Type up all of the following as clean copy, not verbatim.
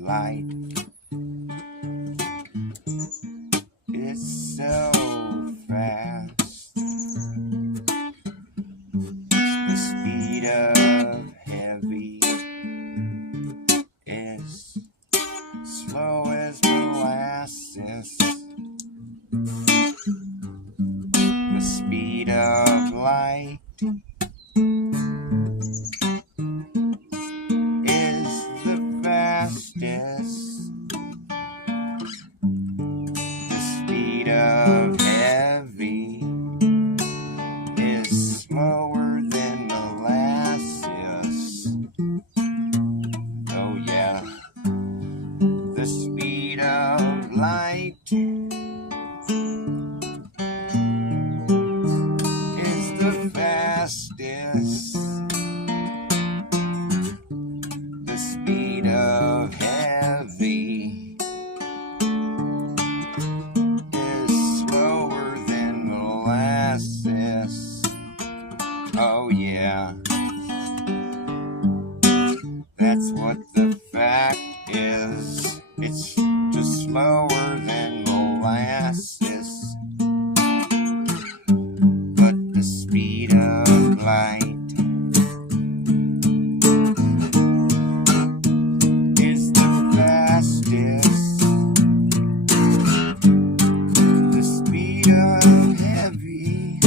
light is so fast. The speed of heavy is slow as molasses. The speed of light is the fastest. The speed of heavy is slower than molasses. Oh yeah. The speed of light is the fastest. The speed of heavy is slower than molasses. Oh yeah. That's what the fact is. It's just slower than molasses. But the speed of light is the fastest. The speed of heavy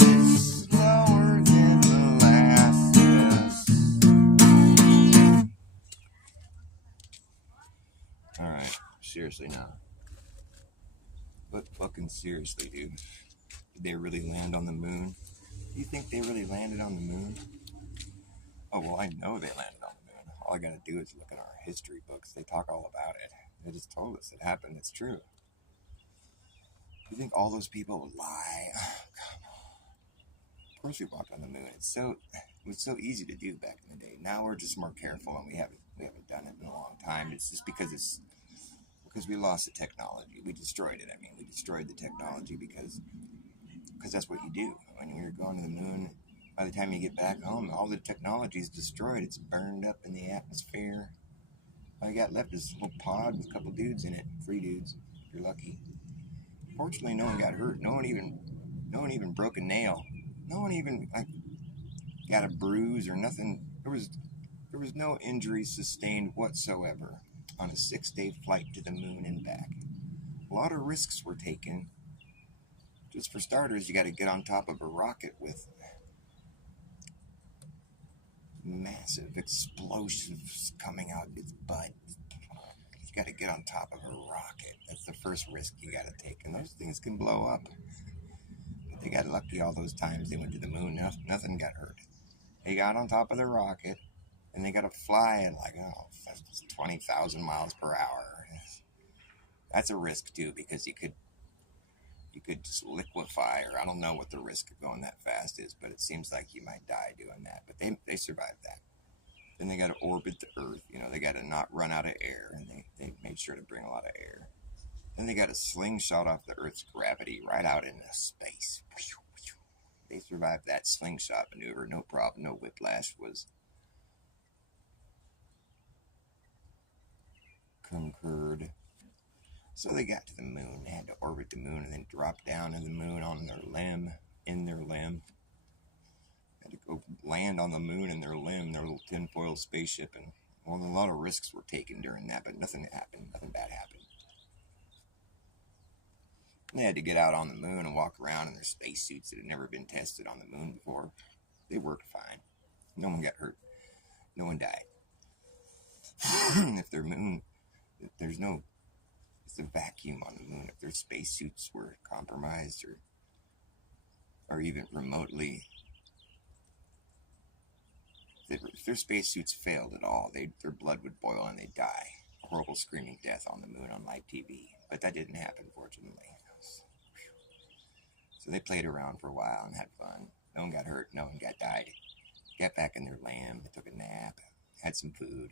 is slower than molasses. Alright, seriously now. But fucking seriously, dude. Did they really land on the moon? Do you think they really landed on the moon? Oh, well, I know they landed on the moon. All I gotta do is look at our history books. They talk all about it. They just told us it happened. It's true. You think all those people would lie? Oh, come on. Of course we walked on the moon. It was so easy to do back in the day. Now we're just more careful, and we haven't done it in a long time. It's just because we lost the technology. We destroyed it. I mean, we destroyed the technology because that's what you do. When you're going to the moon, by the time you get back home, all the technology is destroyed. It's burned up in the atmosphere. All you got left is a little pod with a couple dudes in it. 3 dudes. You're lucky. Fortunately, no one got hurt. No one even broke a nail. No one even got a bruise or nothing. There was no injury sustained whatsoever on a 6-day flight to the moon and back. A lot of risks were taken. Just for starters, you got to get on top of a rocket with massive explosives coming out its butt. You got to get on top of a rocket. That's the first risk you got to take. And those things can blow up. But they got lucky all those times they went to the moon. Nothing got hurt. They got on top of the rocket, and they got to fly at 20,000 miles per hour. That's a risk, too, because you could just liquefy, or I don't know what the risk of going that fast is, but it seems like you might die doing that. But they survived that. Then they got to orbit the Earth. They got to not run out of air, and they made sure to bring a lot of air. Then they got a slingshot off the Earth's gravity right out into space. They survived that slingshot maneuver, no problem, no whiplash was concurred. So they got to the moon. They had to orbit the moon and then drop down in the moon on their limb, in their limb. Had to go land on the moon in their limb, their little tinfoil spaceship. And a lot of risks were taken during that, but nothing happened. Nothing bad happened. They had to get out on the moon and walk around in their spacesuits that had never been tested on the moon before. They worked fine. No one got hurt. No one died. If it's a vacuum on the moon. If their spacesuits were compromised or even remotely, if their spacesuits failed at all, their blood would boil and they'd die. A horrible screaming death on the moon on live TV. But that didn't happen, fortunately. So they played around for a while and had fun. No one got hurt. No one died. Got back in their lamb. They took a nap. Had some food.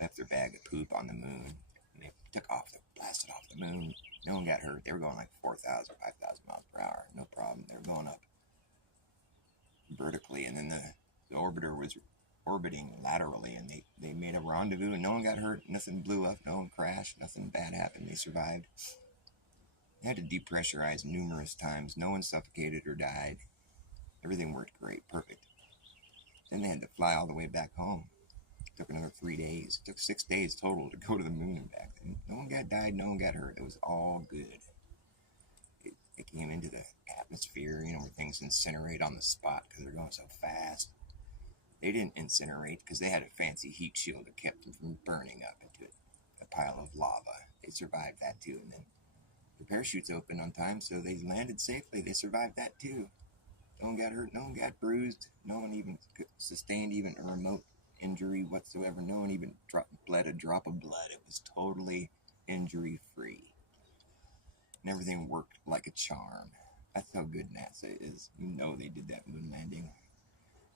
Left their bag of poop on the moon. And they blasted off the moon. No one got hurt. They were going 4,000, 5,000 miles per hour. No problem. They were going up vertically. And then the orbiter was orbiting laterally. And they made a rendezvous and no one got hurt, nothing blew up, no one crashed, nothing bad happened. They survived. They had to depressurize numerous times. No one suffocated or died. Everything worked great, perfect. Then they had to fly all the way back home. It took another 3 days. It took 6 days total to go to the moon and back. And no one died, no one got hurt. It was all good. It came into the atmosphere, where things incinerate on the spot because they're going so fast. They didn't incinerate because they had a fancy heat shield that kept them from burning up into a pile of lava. They survived that too. And then the parachutes opened on time, so they landed safely. They survived that too. No one got hurt, no one got bruised, no one even sustained even a remote injury whatsoever. No one even bled a drop of blood. It was totally injury-free. And everything worked like a charm. That's how good NASA is. They did that moon landing.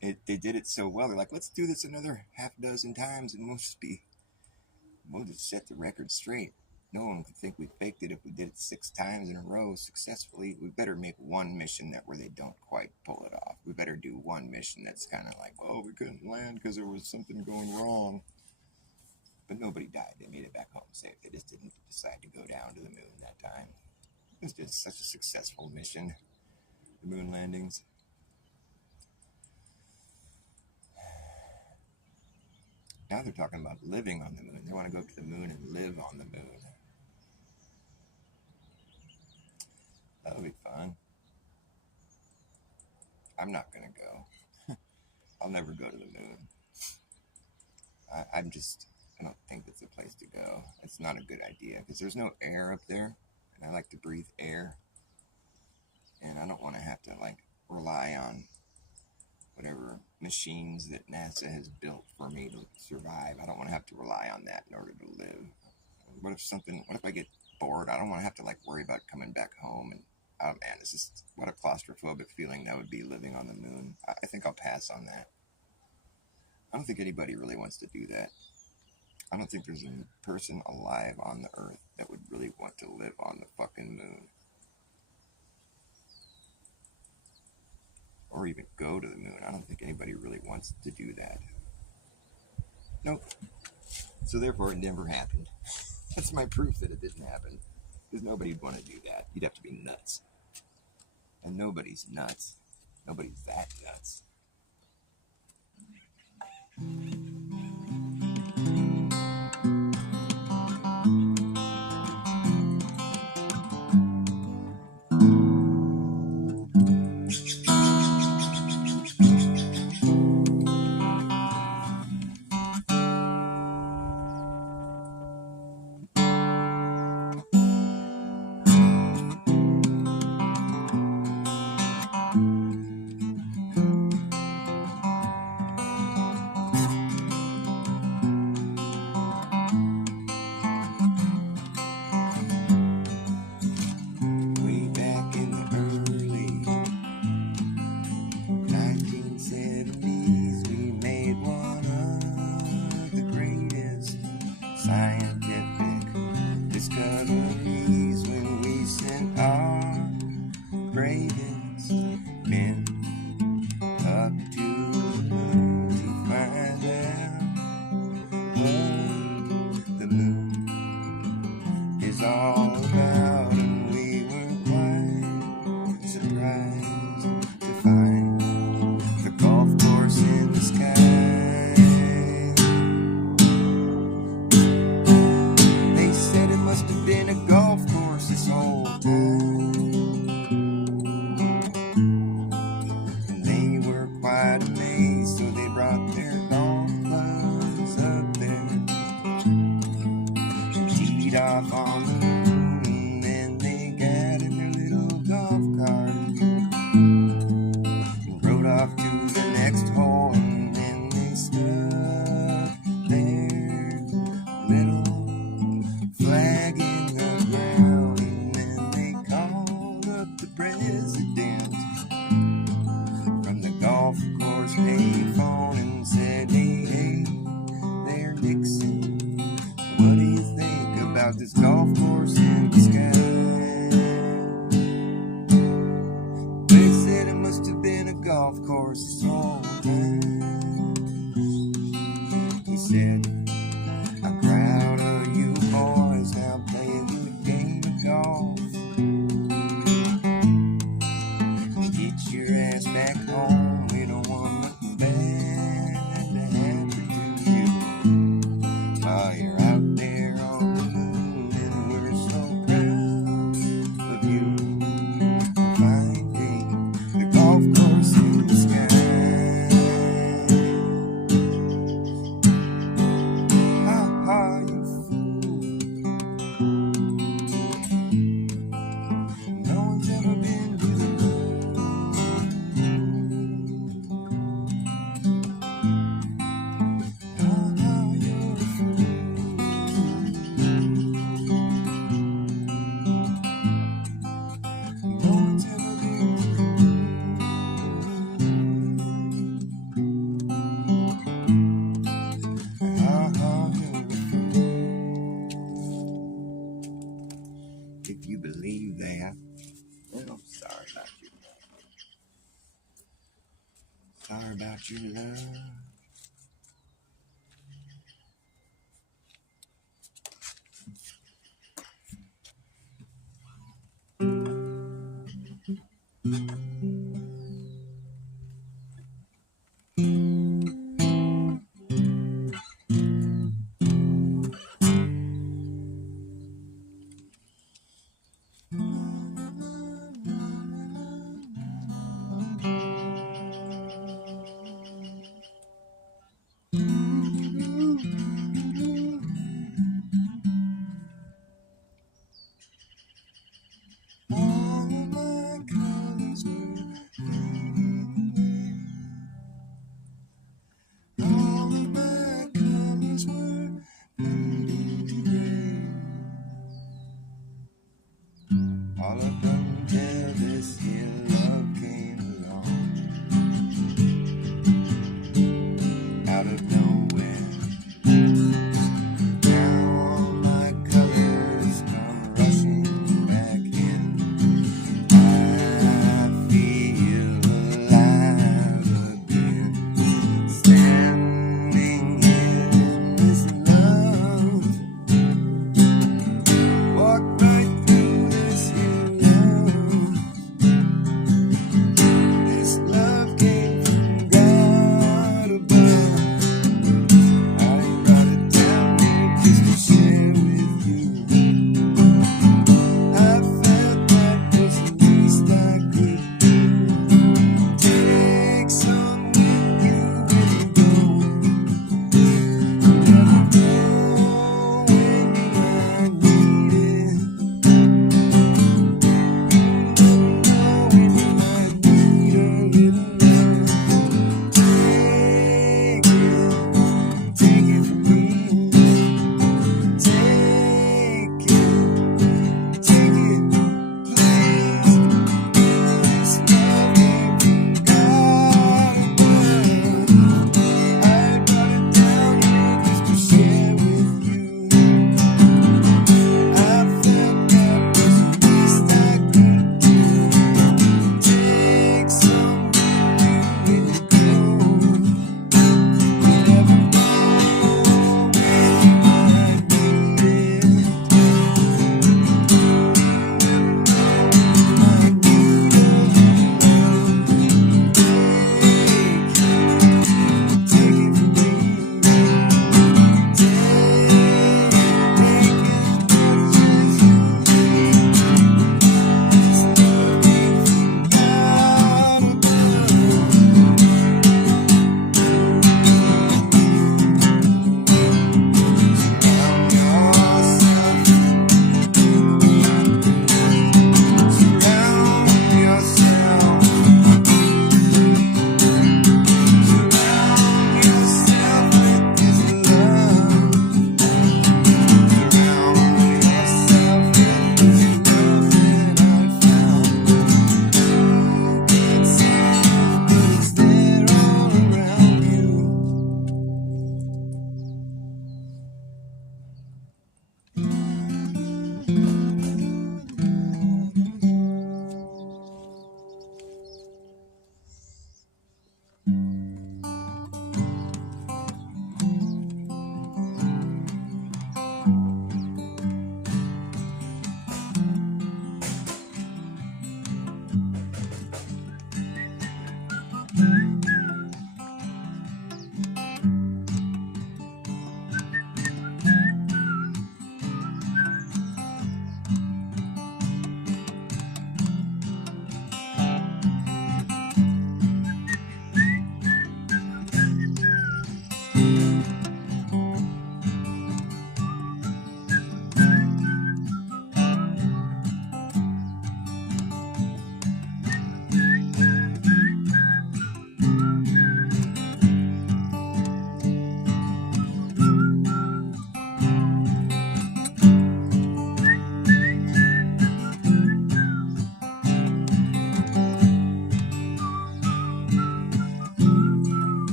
They did it so well. They're like, let's do this another half dozen times and we'll just set the record straight. No one could think we faked it if we did it 6 times in a row successfully. We better make one mission where they don't quite pull it off. We better do one mission that's kind of like, well, we couldn't land because there was something going wrong. But nobody died. They made it back home safe. They just didn't decide to go down to the moon that time. It was just such a successful mission, the moon landings. Now they're talking about living on the moon. They want to go to the moon and live on the moon. That'll be fun. I'm not going to go. I'll never go to the moon. I don't think that's a place to go. It's not a good idea because there's no air up there. And I like to breathe air. And I don't want to have to rely on whatever machines that NASA has built for me to survive. I don't want to have to rely on that in order to live. What if I get bored? I don't want to have to worry about coming back home. And oh man, what a claustrophobic feeling that would be living on the moon. I think I'll pass on that. I don't think anybody really wants to do that. I don't think there's a person alive on the earth that would really want to live on the fucking moon. Or even go to the moon. I don't think anybody really wants to do that. Nope. So therefore it never happened. That's my proof that it didn't happen. Because nobody would want to do that. You'd have to be nuts. And nobody's nuts. Nobody's that nuts. Scientific discoveries when we sent our bravest men up to the moon to find out what the moon is all about, and we were quite surprised to find the golf course in the sky. Been a golf course this whole time, and they were quite amazed, so they brought their golf clubs up there, teed off on the moon, and they got in their little golf cart and rode off to the next hole, and then they stuck their little flag in the ground, and then they called up the president from the golf course payphone and said, hey there Nixon, what do you think about this golf course in the sky? They said it must have been a golf course this whole time. He said, I'm proud of you boys, now play a good game of golf. Get your ass back home, we don't want nothing bad to happen to you. While you're out there on the moon, and we're so proud of you. Finding the golf course in the sky. Ha ha, you fool. No one's ever been to the moon. Ha ha, you're a fool. No one's ever been to the moon. Ha ha, you're a fool. If you believe that, well, I'm sorry about you. Sorry about your love. All of my colors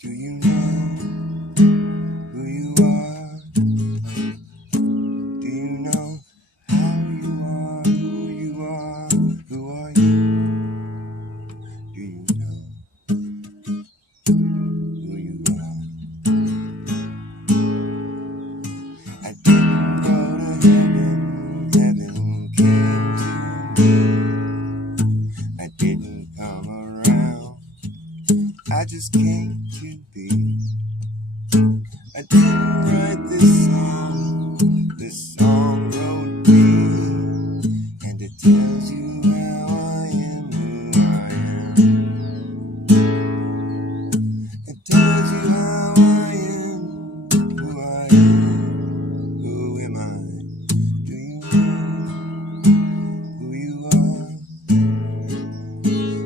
Do you know who you are? Do you know how you are? Who you are? Who are you? Do you know who you are? I didn't go to heaven, heaven came to me. I didn't come around, I just came to be. I didn't write this song wrote me, and it tells you how I am, who I am. It tells you how I am, who I am, who am I? Do you know who you are?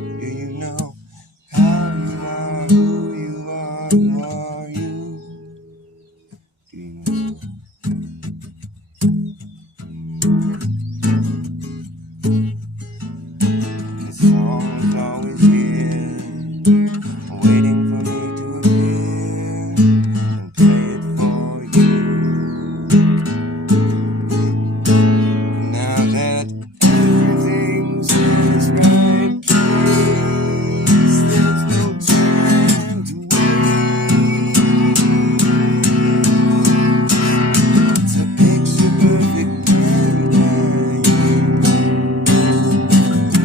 Do you know how you are, who you are, who are you? Do you know? This song was always here, waiting for me to appear and play it for you. Now that everything's in its right place, there's no time to wait. It's a picture perfect paradise.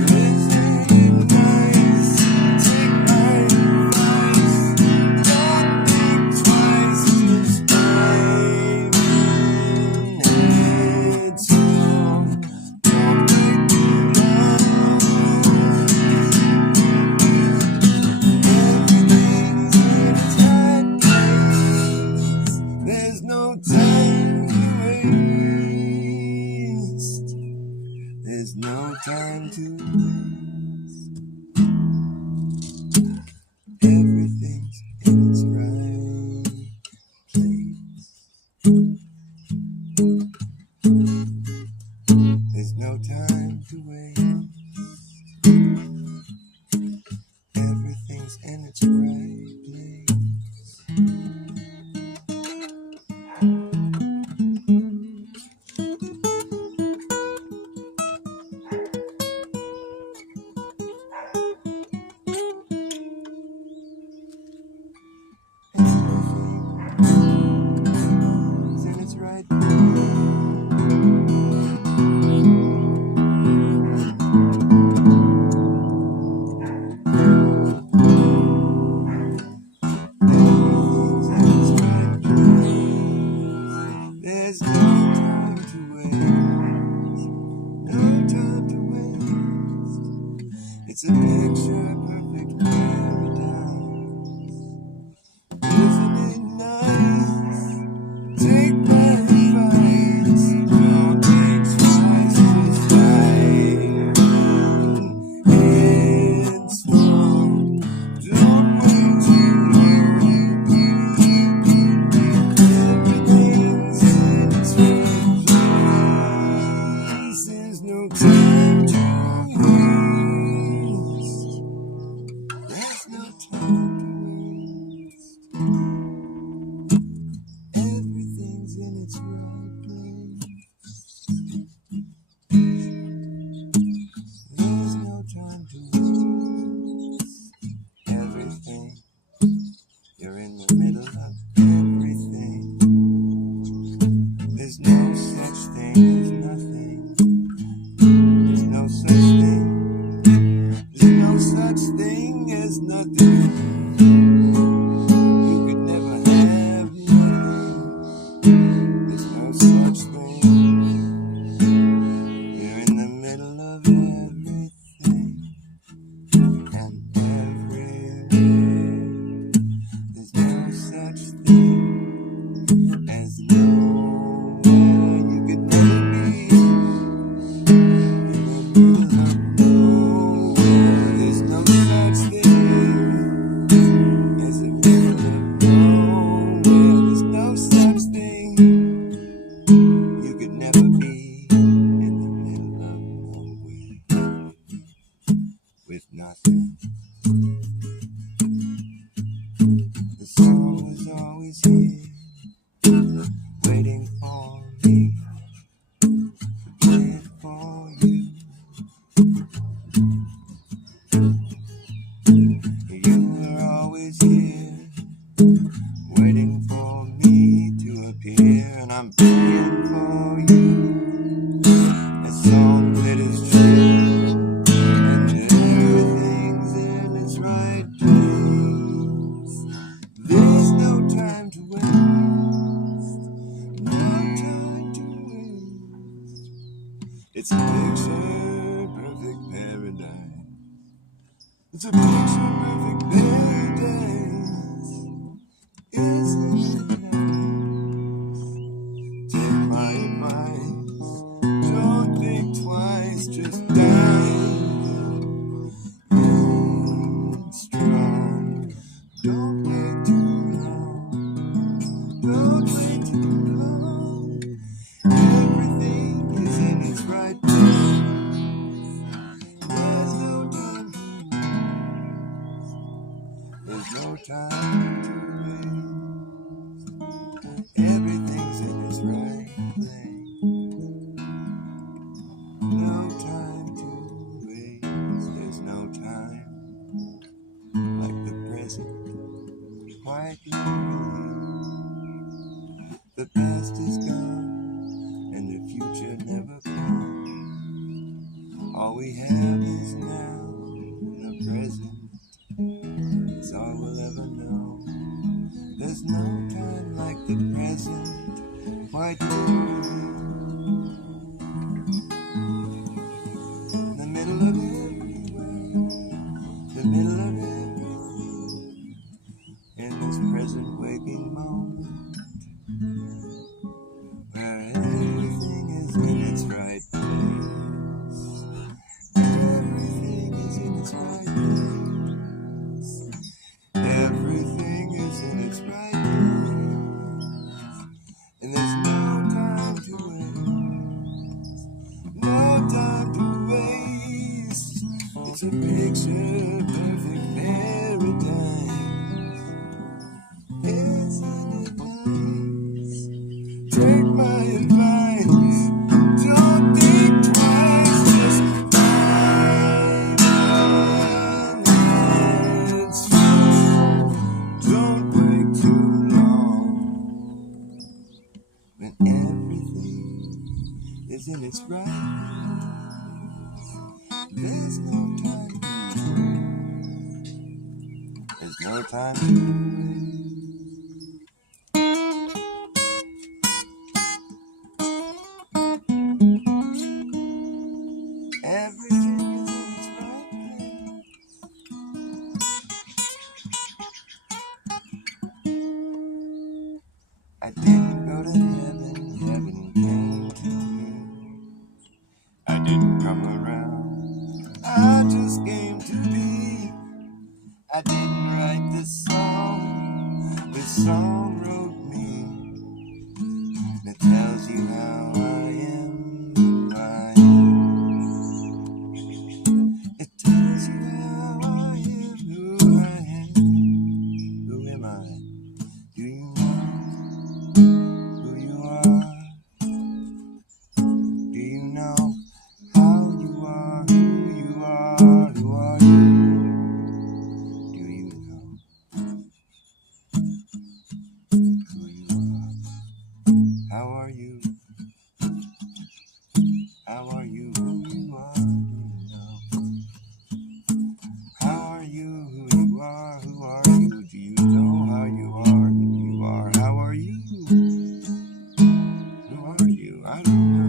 Resonate nice, take my advice. Don't think twice, just dive in. It's wrong, don't make me love. Everything's in its right place. There's no time to waste. There's no time to waste. Everything's in its right place. There's no time to waste. Everything's in its right place. I'm praying for you. That's all that is true. And everything's in its right place. There's no time to waste. No time to waste. It's a picture perfect paradise. It's a picture perfect paradise. Isn't it nice? Take my advice. Don't think twice. Just dive in strong. Don't wait too long. Don't wait too long. Everything is in its right place. There's no time to waste. There's no time to waste. Everything's in its right place. No time to waste. There's no time like the present. Quite literally, the past is gone and the future never comes. All we have is now, the present. It's all we'll ever know. There's no time like the present. Quite literally, in the middle of everywhere, the middle of everything, in this present waking moment, where everything is in its right place. Everything is in its right place. Everything is in its right place. And there's no time to waste. No time to waste. It's a picture perfect paradise. Isn't it nice? Take my advice. Don't think twice. Just dive in. It's don't wait too long. When everything is in its right place, there's no time to waste. There's no time to waste. Everything is in its right place. I didn't go to heaven, heaven came to me. I didn't come around, I just came to be. I didn't write this song wrote me. It tells you how I am, who I am. It tells you how I am, who I am. Who am I? Do you know who you are? Do you know how you are, who you are, who are you? Do you know who you are? How are you? How are you, who you are? Do you know? How are you, who you are, who are you? Do you know how you are, who you are? How are you? Who are you? I don't know.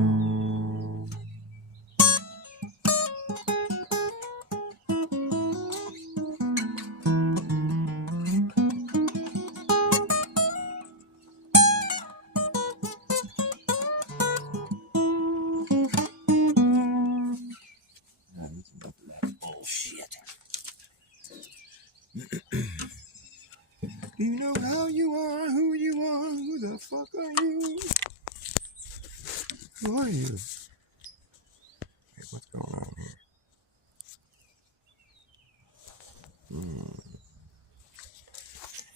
Bullshit. Do you know how you are, who you are, who the fuck are you? Who are you? Hey, what's going on here?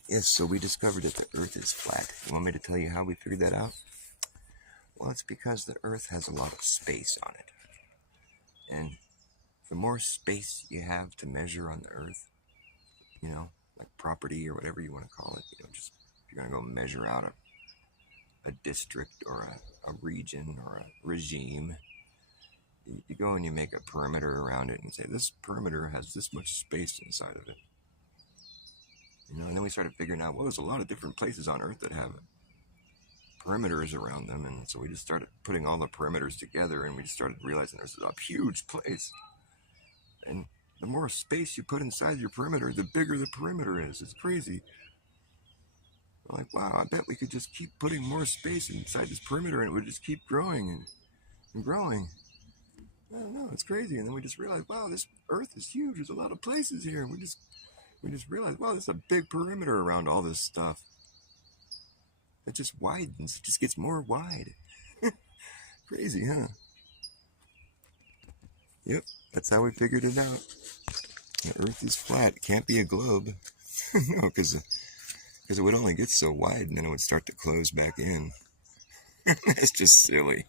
Yes, so we discovered that the Earth is flat. You want me to tell you how we figured that out? Well, it's because the Earth has a lot of space on it. And the more space you have to measure on the Earth, like property or whatever you want to call it, just if you're going to go measure out a district or a region or a regime, you go and you make a perimeter around it and say, this perimeter has this much space inside of it. And then we started figuring out, well, there's a lot of different places on Earth that have perimeters around them. And so we just started putting all the perimeters together, and we just started realizing there's a huge place. And the more space you put inside your perimeter, the bigger the perimeter is. It's crazy. I'm like, wow, I bet we could just keep putting more space inside this perimeter and it would just keep growing and growing. I don't know, it's crazy. And then we just realized, wow, this Earth is huge. There's a lot of places here. We just realized, wow, there's a big perimeter around all this stuff. It just widens. It just gets more wide. Crazy, huh? Yep, that's how we figured it out. The Earth is flat. It can't be a globe. No, because it would only get so wide and then it would start to close back in. It's just silly.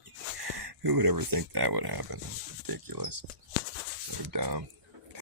Who would ever think that would happen? It's ridiculous. So dumb.